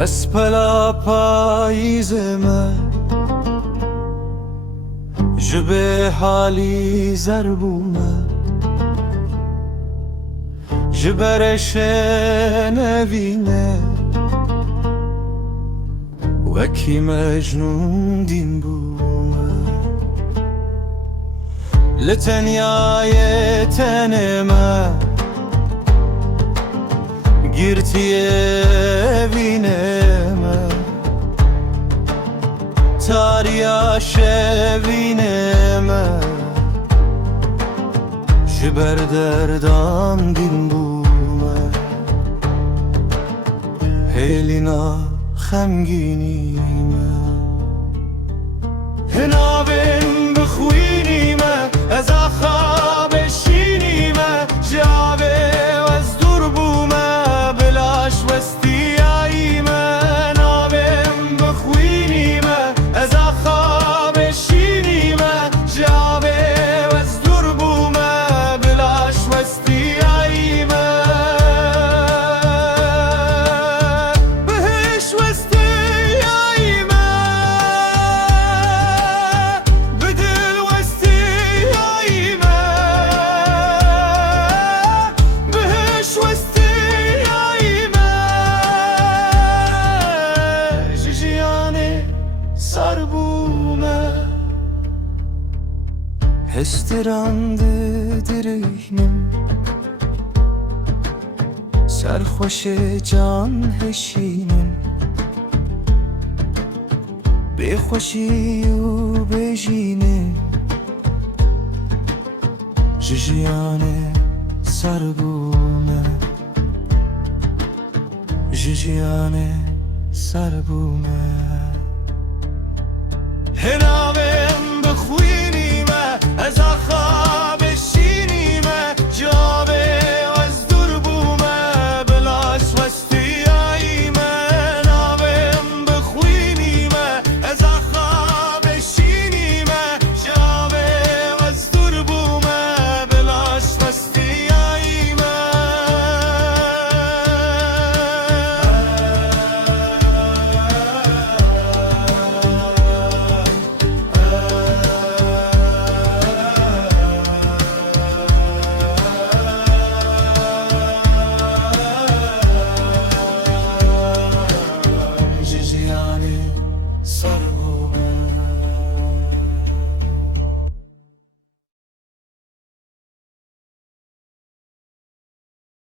اسپلا پاییزمه جبه حالی زربومه جبرش نبینه وکی مجنون دین بومه لتنیای تنمه گرتیه بینمه تاریاش بینمه جبر دردان دین بومه هیلینا خمگینیمه هنابن بخوینیمه از آخاب شینیمه جابه و از دور بومه بلاش وستیاییمه هنابن بخوینیمه از آخاب شینیمه جابه و از دور بومه بلاش وستیاییمه بهش وستیاییمه بدل وستیاییمه بهش وستیاییمه جیجیانه سر بومه هسترانده درینم سرخوش جان هشینم بخوشی و بجینم جیجیانه سر بومه جیجیانه سر بومه